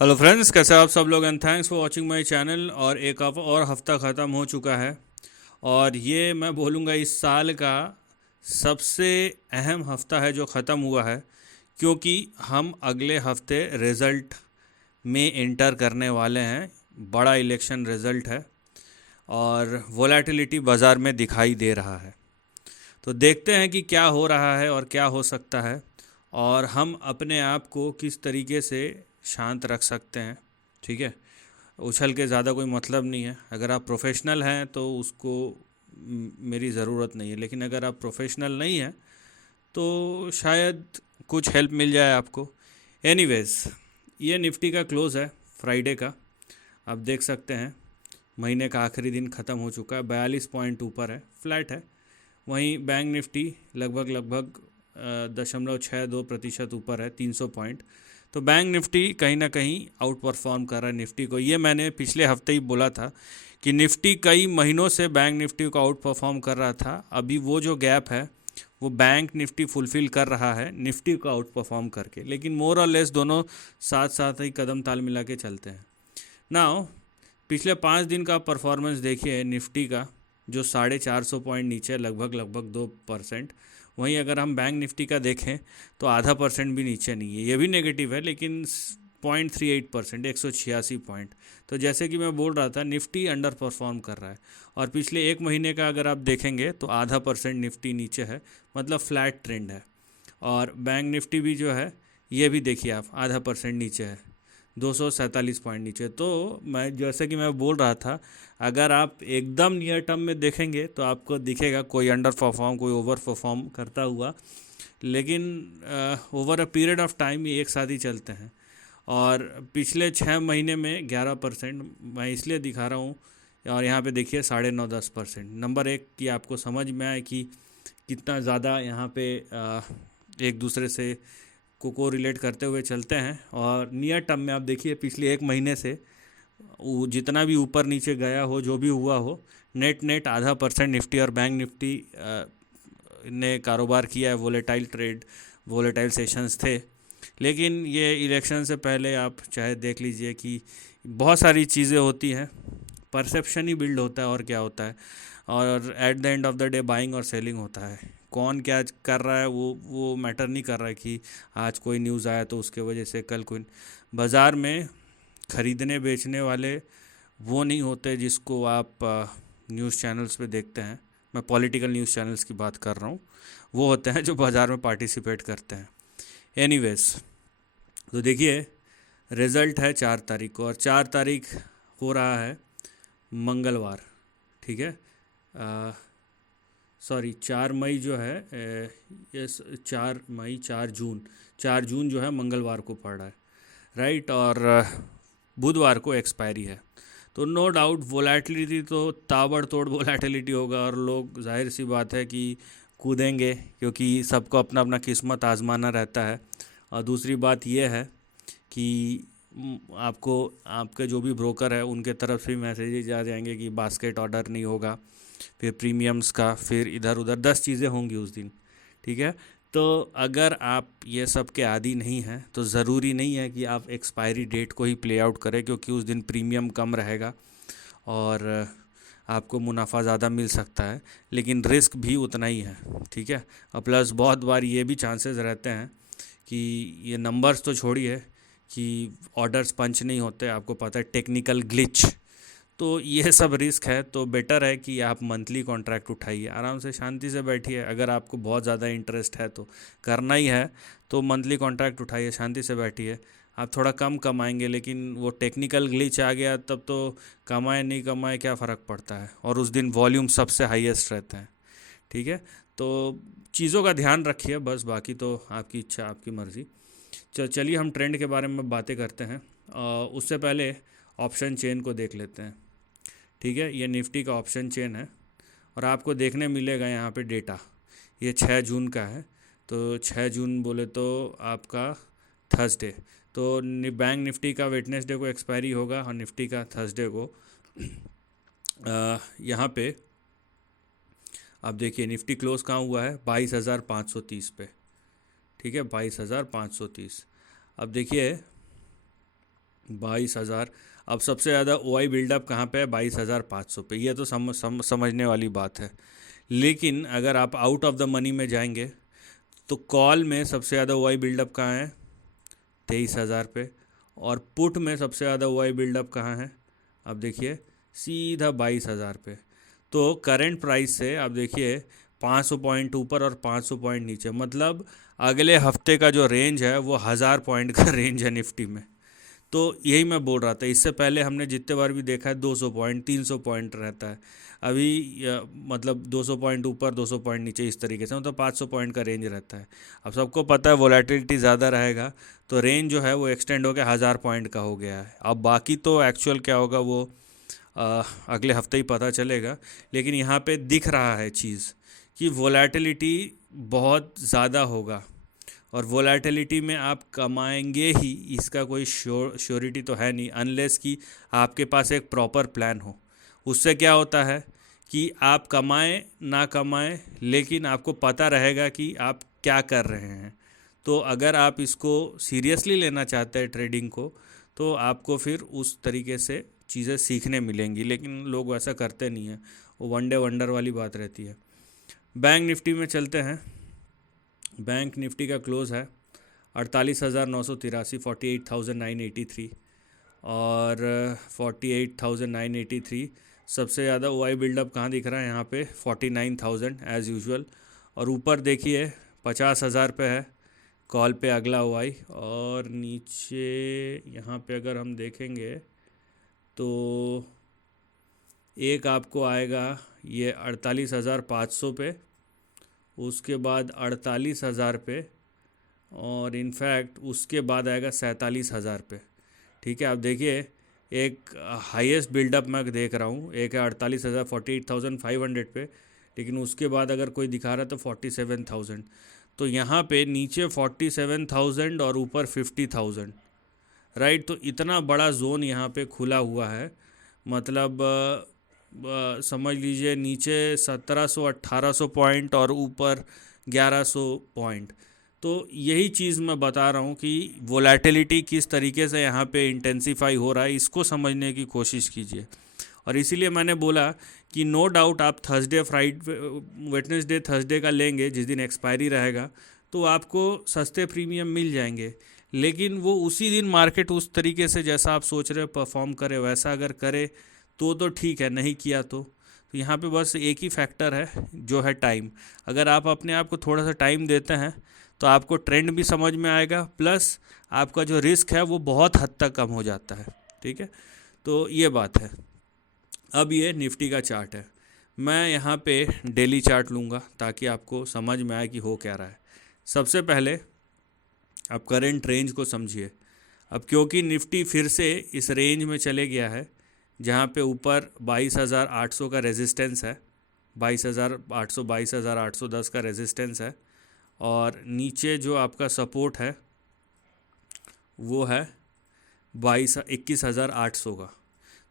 Hello friends, कैसे आप सब लोग? And thanks for watching my channel. और एक और हफ्ता ख़त्म हो चुका है और ये मैं बोलूँगा इस साल का सबसे अहम हफ्ता है जो ख़त्म हुआ है, क्योंकि हम अगले हफ्ते रिज़ल्ट में एंटर करने वाले हैं। बड़ा इलेक्शन रिज़ल्ट है और वोलेटिलिटी बाज़ार में दिखाई दे रहा है। तो देखते हैं कि क्या हो रहा है और क्या हो सकता है और हम अपने आप को किस तरीके से शांत रख सकते हैं। ठीक है, उछल के ज़्यादा कोई मतलब नहीं है। अगर आप प्रोफेशनल हैं तो उसको मेरी ज़रूरत नहीं है, लेकिन अगर आप प्रोफेशनल नहीं हैं तो शायद कुछ हेल्प मिल जाए आपको। एनीवेज, ये निफ्टी का क्लोज़ है फ्राइडे का। आप देख सकते हैं महीने का आखिरी दिन ख़त्म हो चुका है, 42 पॉइंट ऊपर है, फ्लैट है। वहीं बैंक निफ्टी लगभग 0.62% ऊपर है, 300 पॉइंट। तो बैंक निफ्टी कहीं ना कहीं आउट परफॉर्म कर रहा है निफ्टी को। ये मैंने पिछले हफ्ते ही बोला था कि निफ्टी कई महीनों से बैंक निफ्टी को आउट परफॉर्म कर रहा था। अभी वो जो गैप है वो बैंक निफ्टी फुलफिल कर रहा है निफ्टी को आउट परफॉर्म करके, लेकिन मोर और लेस दोनों साथ साथ ही कदम ताल मिला के चलते हैं। नाउ पिछले 5 दिन का परफॉर्मेंस देखिए निफ्टी का, जो 450 पॉइंट नीचे, लगभग 2%। वहीं अगर हम बैंक निफ्टी का देखें तो आधा परसेंट भी नीचे नहीं है, ये भी नेगेटिव है, लेकिन 0.38%, 186 पॉइंट। तो जैसे कि मैं बोल रहा था, निफ्टी अंडर परफॉर्म कर रहा है। और पिछले एक महीने का अगर आप देखेंगे तो आधा परसेंट निफ्टी नीचे है, मतलब फ्लैट ट्रेंड है। और बैंक निफ्टी भी जो है, ये भी देखिए आप, आधा परसेंट नीचे है, 247 पॉइंट नीचे। तो मैं जैसे कि मैं बोल रहा था, अगर आप एकदम नियर टर्म में देखेंगे तो आपको दिखेगा कोई अंडर परफॉर्म, कोई ओवर परफॉर्म करता हुआ, लेकिन over a period of time ये एक साथ ही चलते हैं। और पिछले 6 महीने में 11%, मैं इसलिए दिखा रहा हूँ। और यहाँ पे देखिए 9.5-10%। नंबर एक कि आपको समझ में आए कि कितना ज़्यादा यहाँ पे एक दूसरे से को रिलेट करते हुए चलते हैं। और नियर टर्म में आप देखिए पिछले एक महीने से जितना भी ऊपर नीचे गया हो, जो भी हुआ हो, नेट नेट आधा परसेंट निफ्टी और बैंक निफ्टी ने कारोबार किया है। वोलेटाइल ट्रेड, वोलेटाइल सेशंस थे। लेकिन ये इलेक्शन से पहले आप चाहे देख लीजिए कि बहुत सारी चीज़ें होती हैं, परसेप्शन ही बिल्ड होता है और क्या होता है। और at the end of the day buying और सेलिंग होता है। कौन क्या कर रहा है वो मैटर नहीं कर रहा है कि आज कोई न्यूज़ आया तो उसके वजह से कल कोई। बाज़ार में खरीदने बेचने वाले वो नहीं होते जिसको आप न्यूज़ चैनल्स पे देखते हैं। मैं पॉलिटिकल न्यूज़ चैनल्स की बात कर रहा हूँ। वो होते हैं जो बाज़ार में पार्टिसिपेट करते हैं। एनीवेज, तो देखिए रिज़ल्ट है 4 तारीख को, और 4 तारीख हो रहा है मंगलवार। ठीक है, सॉरी 4 मई जो है, यस 4 मई, 4 जून, 4 जून जो है मंगलवार को पड़ रहा है, राइट। और बुधवार को एक्सपायरी है। तो नो डाउट वोलेटिलिटी तो ताबड़तोड़ वोलेटिलिटी होगा, और लोग जाहिर सी बात है कि कूदेंगे, क्योंकि सबको अपना अपना किस्मत आजमाना रहता है। और दूसरी बात यह है कि आपको, आपके जो भी ब्रोकर है उनके तरफ से मैसेजेज आ जाएंगे कि बास्केट ऑर्डर नहीं होगा, फिर प्रीमियम्स का, फिर इधर उधर 10 चीज़ें होंगी उस दिन। ठीक है, तो अगर आप ये सब के आदी नहीं हैं तो ज़रूरी नहीं है कि आप एक्सपायरी डेट को ही प्ले आउट करें, क्योंकि उस दिन प्रीमियम कम रहेगा और आपको मुनाफा ज़्यादा मिल सकता है, लेकिन रिस्क भी उतना ही है। ठीक है, और प्लस बहुत बार ये भी चांसेस रहते हैं कि ये नंबर्स तो छोड़िए कि ऑर्डर्स पंच नहीं होते, आपको पता है टेक्निकल ग्लिच। तो ये सब रिस्क है, तो बेटर है कि आप मंथली कॉन्ट्रैक्ट उठाइए, आराम से शांति से बैठिए। अगर आपको बहुत ज़्यादा इंटरेस्ट है तो करना ही है, तो मंथली कॉन्ट्रैक्ट उठाइए, शांति से बैठिए। आप थोड़ा कम कमाएंगे, लेकिन वो टेक्निकल ग्लिच आ गया तब तो कमाए नहीं कमाए क्या फ़र्क पड़ता है। और उस दिन वॉल्यूम सबसे हाईएस्ट रहते हैं। ठीक है, तो चीज़ों का ध्यान रखिए बस, बाकी तो आपकी इच्छा, आपकी मर्ज़ी। चलिए हम ट्रेंड के बारे में बातें करते हैं। उससे पहले ऑप्शन चेन को देख लेते हैं। ठीक है, ये निफ्टी का ऑप्शन चेन है और आपको देखने मिलेगा यहाँ पे डेटा। ये 6 जून का है, तो 6 जून बोले तो आपका थर्सडे। तो बैंक निफ्टी का वेडनेसडे को एक्सपायरी होगा और निफ्टी का थर्सडे को। यहाँ पे आप देखिए निफ्टी क्लोज कहाँ हुआ है, 22,530 पे। ठीक है, 22,530। अब देखिए 22,000। अब सबसे ज़्यादा ओआई बिल्डअप कहाँ पे है? 22,500 पे। ये तो समझने वाली बात है। लेकिन अगर आप आउट ऑफ द मनी में जाएंगे तो कॉल में सबसे ज़्यादा ओआई बिल्डअप कहाँ है? 23,000 पे। और पुट में सबसे ज़्यादा ओआई बिल्डअप कहाँ है? अब देखिए सीधा 22,000 पे। तो करंट प्राइस से आप देखिए 500 पॉइंट ऊपर और 500 पॉइंट नीचे, मतलब अगले हफ्ते का जो रेंज है वो 1000 पॉइंट का रेंज है निफ्टी में। तो यही मैं बोल रहा था, इससे पहले हमने जितने बार भी देखा है 200 पॉइंट 300 पॉइंट रहता है। अभी मतलब 200 पॉइंट ऊपर 200 पॉइंट नीचे इस तरीके से, मतलब 500 पॉइंट का रेंज रहता है। अब सबको पता है वोलेटिलिटी ज़्यादा रहेगा तो रेंज जो है वो एक्सटेंड होकर 1000 पॉइंट का हो गया है। अब बाकी तो एक्चुअल क्या होगा वो अगले हफ्ते ही पता चलेगा। लेकिन यहाँ पे दिख रहा है चीज़ कि वोलेटिलिटी बहुत ज़्यादा होगा और वोलेटिलिटी में आप कमाएंगे ही, इसका कोई श्योरिटी तो है नहीं अनलेस कि आपके पास एक प्रॉपर प्लान हो। उससे क्या होता है कि आप कमाएं ना कमाएं लेकिन आपको पता रहेगा कि आप क्या कर रहे हैं। तो अगर आप इसको सीरियसली लेना चाहते हैं ट्रेडिंग को, तो आपको फिर उस तरीके से चीज़ें सीखने मिलेंगी। लेकिन लोग वैसा करते नहीं हैं, वो वन डे वंडर वाली बात रहती है। बैंक निफ्टी में चलते हैं। बैंक निफ्टी का क्लोज़ है 48,983, 48,983। और 48,983 सबसे ज़्यादा ओआई बिल्डअप कहाँ दिख रहा है? यहाँ पे 49,000 एज़ यूजुअल। और ऊपर देखिए 50,000 पे है कॉल पे अगला ओआई। और नीचे यहाँ पे अगर हम देखेंगे तो एक आपको आएगा ये 48,500 पे, उसके बाद 48,000 पे, और इनफैक्ट उसके बाद आएगा 47,000 पे। ठीक है, आप देखिए एक हाईएस्ट बिल्डअप मैं देख रहा हूँ, एक है 48,000 48,500 पे, लेकिन उसके बाद अगर कोई दिखा रहा है तो 47,000। तो यहाँ पे नीचे 47,000 और ऊपर 50,000, राइट। तो इतना बड़ा जोन यहाँ पे खुला हुआ है, मतलब समझ लीजिए नीचे 1700-1800 पॉइंट और ऊपर 1100 पॉइंट। तो यही चीज़ मैं बता रहा हूँ कि वोलेटिलिटी किस तरीके से यहाँ पे इंटेंसिफाई हो रहा है, इसको समझने की कोशिश कीजिए। और इसीलिए मैंने बोला कि नो डाउट आप थर्सडे वेडनेसडे थर्सडे का लेंगे जिस दिन एक्सपायरी रहेगा, तो आपको सस्ते प्रीमियम मिल जाएंगे। लेकिन वो उसी दिन मार्केट उस तरीके से जैसा आप सोच रहे हो परफॉर्म करे, वैसा अगर करे तो ठीक है, नहीं किया तो यहाँ पे बस एक ही फैक्टर है जो है टाइम। अगर आप अपने आप को थोड़ा सा टाइम देते हैं तो आपको ट्रेंड भी समझ में आएगा, प्लस आपका जो रिस्क है वो बहुत हद तक कम हो जाता है। ठीक है, तो ये बात है। अब ये निफ्टी का चार्ट है, मैं यहाँ पे डेली चार्ट लूँगा ताकि आपको समझ में आए कि हो क्या रहा है। सबसे पहले आप करेंट रेंज को समझिए। अब क्योंकि निफ्टी फिर से इस रेंज में चले गया है जहाँ पे ऊपर 22,800 का रेजिस्टेंस है, 22,800 22,810 का रेजिस्टेंस है, और नीचे जो आपका सपोर्ट है वो है 21,800 का।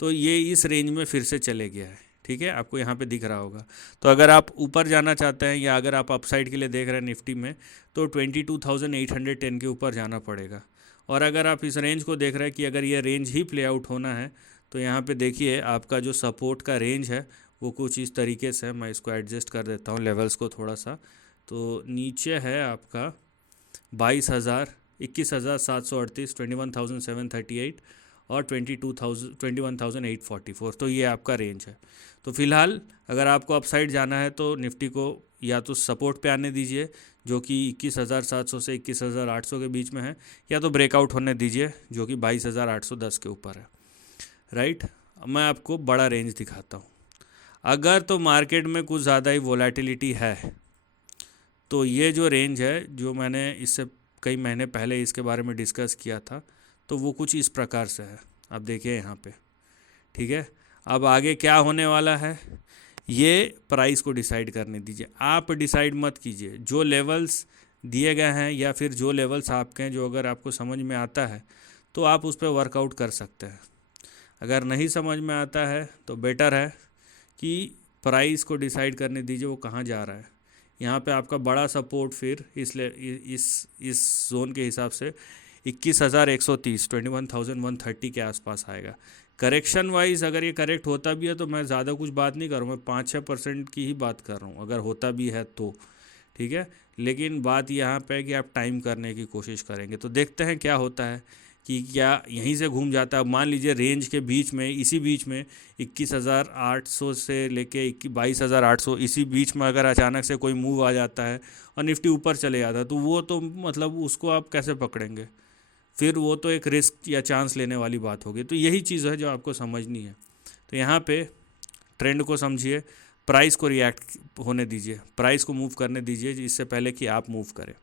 तो ये इस रेंज में फिर से चले गया है। ठीक है, आपको यहाँ पे दिख रहा होगा। तो अगर आप ऊपर जाना चाहते हैं या अगर आप अपसाइड के लिए देख रहे हैं निफ्टी में, तो 22,810 के ऊपर जाना पड़ेगा। और अगर आप इस रेंज को देख रहे हैं कि अगर ये रेंज ही प्ले आउट होना है, तो यहाँ पे देखिए आपका जो सपोर्ट का रेंज है वो कुछ इस तरीके से है। मैं इसको एडजस्ट कर देता हूँ लेवल्स को थोड़ा सा। तो नीचे है आपका 21,738, 21,738 और 21,844। तो ये आपका रेंज है। तो फिलहाल अगर आपको अपसाइड जाना है तो निफ्टी को या तो सपोर्ट पे आने दीजिए जो कि 21,700 से 21,800 के बीच में है, या तो ब्रेकआउट होने दीजिए जो कि 22,810 के ऊपर है, राइट। मैं आपको बड़ा रेंज दिखाता हूँ। अगर तो मार्केट में कुछ ज़्यादा ही वोलेटिलिटी है तो ये जो रेंज है, जो मैंने इससे कई महीने पहले इसके बारे में डिस्कस किया था, तो वो कुछ इस प्रकार से है। आप देखिए यहाँ पे, ठीक है। अब आगे क्या होने वाला है ये प्राइस को डिसाइड करने दीजिए, आप डिसाइड मत कीजिए। जो लेवल्स दिए गए हैं या फिर जो लेवल्स आपके हैं, जो अगर आपको समझ में आता है तो आप उस पर वर्कआउट कर सकते हैं। अगर नहीं समझ में आता है तो बेटर है कि प्राइस को डिसाइड करने दीजिए वो कहाँ जा रहा है। यहाँ पे आपका बड़ा सपोर्ट फिर इसलिए इस जोन के हिसाब से 21,130, 21,130 के आसपास आएगा। करेक्शन वाइज अगर ये करेक्ट होता भी है तो मैं ज़्यादा कुछ बात नहीं कर रहा हूँ, मैं 5-6% की ही बात कर रहा हूँ अगर होता भी है तो, ठीक है। लेकिन बात यहाँ पे है कि आप टाइम करने की कोशिश करेंगे तो देखते हैं क्या होता है कि क्या यहीं से घूम जाता है। मान लीजिए रेंज के बीच में, इसी बीच में 21,800 से लेके 22,800 इसी बीच में अगर अचानक से कोई मूव आ जाता है और निफ्टी ऊपर चले जाता है तो वो तो मतलब उसको आप कैसे पकड़ेंगे, फिर वो तो एक रिस्क या चांस लेने वाली बात होगी। तो यही चीज़ है जो आपको समझनी है। तो यहाँ पे ट्रेंड को समझिए, प्राइस को रिएक्ट होने दीजिए, प्राइस को मूव करने दीजिए इससे पहले कि आप मूव करें।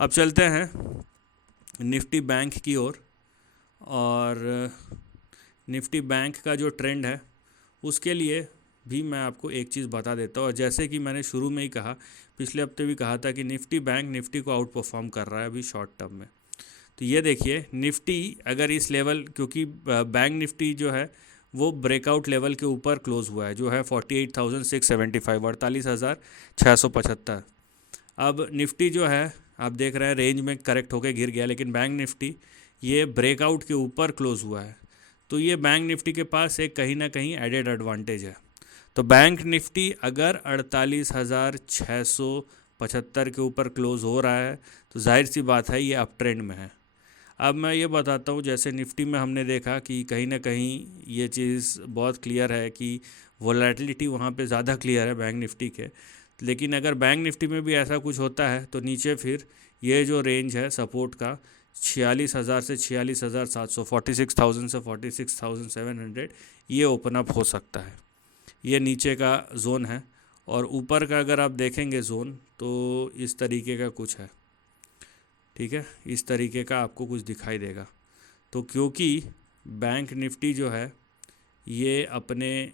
अब चलते हैं निफ्टी बैंक की ओर, और निफ्टी बैंक का जो ट्रेंड है उसके लिए भी मैं आपको एक चीज़ बता देता हूँ। और जैसे कि मैंने शुरू में ही कहा, पिछले हफ्ते भी कहा था कि निफ्टी बैंक निफ्टी को आउट परफॉर्म कर रहा है अभी शॉर्ट टर्म में। तो ये देखिए निफ्टी अगर इस लेवल, क्योंकि बैंक निफ्टी जो है वो ब्रेकआउट लेवल के ऊपर क्लोज हुआ है जो है 48,675, 48,675। अब निफ्टी जो है आप देख रहे हैं रेंज में करेक्ट होकर गिर गया, लेकिन बैंक निफ्टी ये ब्रेकआउट के ऊपर क्लोज हुआ है। तो ये बैंक निफ्टी के पास एक कहीं ना कहीं एडेड एडवांटेज है। तो बैंक निफ्टी अगर 48,675 के ऊपर क्लोज हो रहा है तो जाहिर सी बात है ये अप ट्रेंड में है। अब मैं ये बताता हूँ, जैसे निफ्टी में हमने देखा कि कहीं ना कहीं ये चीज़ बहुत क्लियर है कि वोलेटिलिटी वहाँ पे ज़्यादा क्लियर है बैंक निफ्टी के। लेकिन अगर बैंक निफ्टी में भी ऐसा कुछ होता है तो नीचे फिर ये जो रेंज है सपोर्ट का 46,000 से 46,700, 46,000 से 46,700 ये ओपन अप हो सकता है। ये नीचे का जोन है। और ऊपर का अगर आप देखेंगे जोन तो इस तरीके का कुछ है, ठीक है, इस तरीके का आपको कुछ दिखाई देगा। तो क्योंकि बैंक निफ्टी जो है ये अपने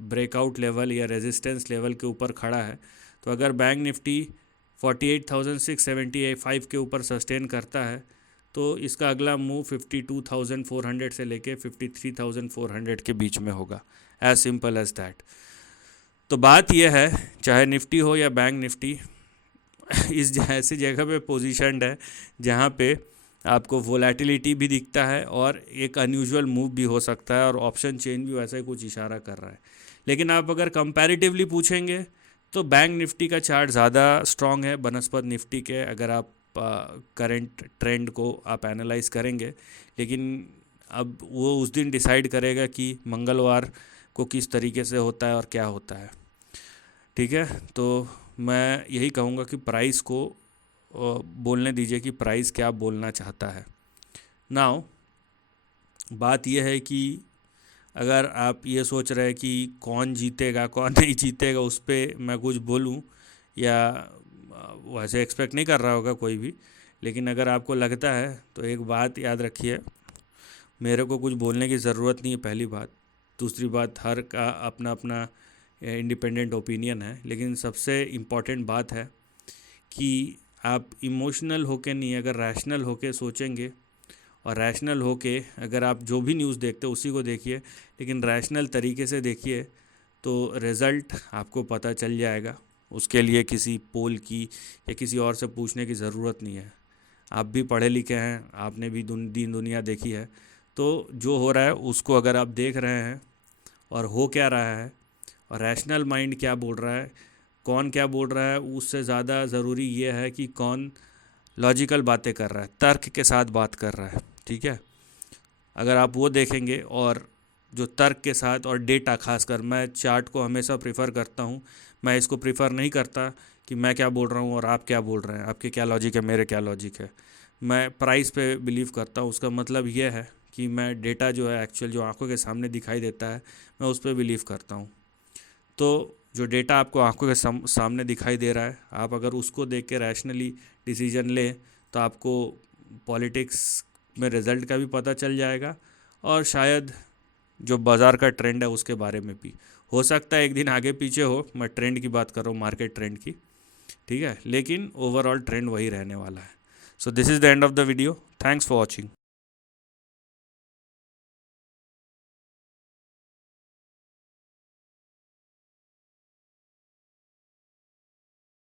ब्रेकआउट लेवल या रेजिस्टेंस लेवल के ऊपर खड़ा है, तो अगर बैंक निफ्टी 48,675 के ऊपर सस्टेन करता है तो इसका अगला मूव 52,400 से लेके 53,400 के बीच में होगा। As simple as that. तो बात यह है, चाहे निफ्टी हो या बैंक निफ्टी इस ऐसी जगह पे पोजीशन्ड है जहाँ पे आपको वोलेटिलिटी भी दिखता है और एक अनयूजुअल मूव भी हो सकता है और ऑप्शन चेन भी वैसा ही कुछ इशारा कर रहा है। लेकिन आप अगर कंपैरेटिवली पूछेंगे तो बैंक निफ्टी का चार्ट ज़्यादा स्ट्रॉन्ग है बनस्पत निफ्टी के, अगर आप करंट ट्रेंड को आप एनालाइज करेंगे। लेकिन अब वो उस दिन डिसाइड करेगा कि मंगलवार को किस तरीके से होता है और क्या होता है, ठीक है। तो मैं यही कहूँगा कि प्राइस को बोलने दीजिए कि प्राइस क्या बोलना चाहता है। नाउ बात यह है कि अगर आप ये सोच रहे हैं कि कौन जीतेगा कौन नहीं जीतेगा उस पर मैं कुछ बोलूं, या वैसे एक्सपेक्ट नहीं कर रहा होगा कोई भी, लेकिन अगर आपको लगता है तो एक बात याद रखिए, मेरे को कुछ बोलने की ज़रूरत नहीं है, पहली बात। दूसरी बात, हर का अपना अपना इंडिपेंडेंट ओपिनियन है। लेकिन सबसे इम्पॉर्टेंट बात है कि आप इमोशनल होके नहीं, अगर रैशनल होके सोचेंगे और रैशनल होके अगर आप जो भी न्यूज़ देखते हो उसी को देखिए, लेकिन रैशनल तरीके से देखिए तो रिज़ल्ट आपको पता चल जाएगा। उसके लिए किसी पोल की या किसी और से पूछने की ज़रूरत नहीं है। आप भी पढ़े लिखे हैं, आपने भी दीन दुनिया देखी है। तो जो हो रहा है उसको अगर आप देख रहे हैं और हो क्या रहा है और रैशनल माइंड क्या बोल रहा है, कौन क्या बोल रहा है, उससे ज़्यादा ज़रूरी ये है कि कौन लॉजिकल बातें कर रहा है, तर्क के साथ बात कर रहा है, ठीक है। अगर आप वो देखेंगे और जो तर्क के साथ और डेटा, खासकर मैं चार्ट को हमेशा प्रेफर करता हूँ। मैं इसको प्रेफर नहीं करता कि मैं क्या बोल रहा हूँ और आप क्या बोल रहे हैं, आपके क्या लॉजिक है, मेरे क्या लॉजिक है। मैं प्राइस पे बिलीव करता हूँ। उसका मतलब ये है कि मैं डेटा जो है एक्चुअल जो आंखों के सामने दिखाई देता है मैं उस पर बिलीव करता हूँ। तो जो डेटा आपको आंखों के सामने दिखाई दे रहा है, आप अगर उसको देख के रैशनली डिसीजन लें तो आपको पॉलिटिक्स में रिज़ल्ट का भी पता चल जाएगा और शायद जो बाज़ार का ट्रेंड है उसके बारे में भी। हो सकता है एक दिन आगे पीछे हो, मैं ट्रेंड की बात कर रहा हूँ, मार्केट ट्रेंड की, ठीक है, लेकिन ओवरऑल ट्रेंड वही रहने वाला है। So this is the end of the video. Thanks for watching.